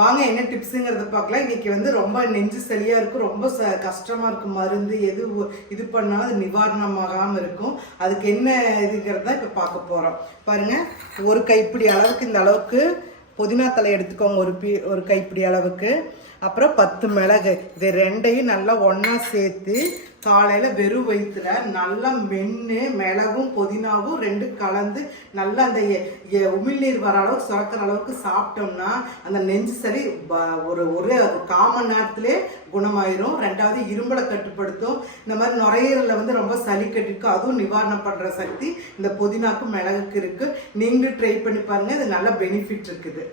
வாங்க என்ன டிப்ஸுங்கிறத பார்க்கலாம். இன்னைக்கு வந்து ரொம்ப நெஞ்சு சளியாக இருக்கும், ரொம்ப கஷ்டமாக இருக்கும். மருந்து எது இது பண்ணாலும் அது நிவாரணமாகாமல் இருக்கும். அதுக்கு என்ன இதுங்கிறது தான் இப்போ பார்க்க போகிறோம். பாருங்கள், ஒரு கைப்பிடி அளவுக்கு இந்த அளவுக்கு புதினா தலை எடுத்துக்கோங்க, ஒரு கைப்பிடி அளவுக்கு. அப்புறம் 10 மிளகு, இது ரெண்டையும் நல்லா ஒன்றா சேர்த்து காலையில் வெறும் வயிற்றுல நல்லா மென்று மிளகும் புதினாவும் ரெண்டும் கலந்து நல்லா அந்த உமிழ்நீர் வர அளவுக்கு சுரக்கிற அளவுக்கு சாப்பிட்டோம்னா அந்த நெஞ்சு சளி ஒரு 1/4 மணி நேரத்திலே குணமாயிரும். ரெண்டாவது இரும்பலை கட்டுப்படுத்தும். இந்த மாதிரி நுரையீரலில் வந்து ரொம்ப சளி கட்டிருக்கும், அதுவும் நிவாரணம் பண்ணுற சக்தி இந்த புதினாக்கும் மிளகுக்கு இருக்குது. நீங்களும் ட்ரை பண்ணி பாருங்கள், இது நல்ல பெனிஃபிட் இருக்குது.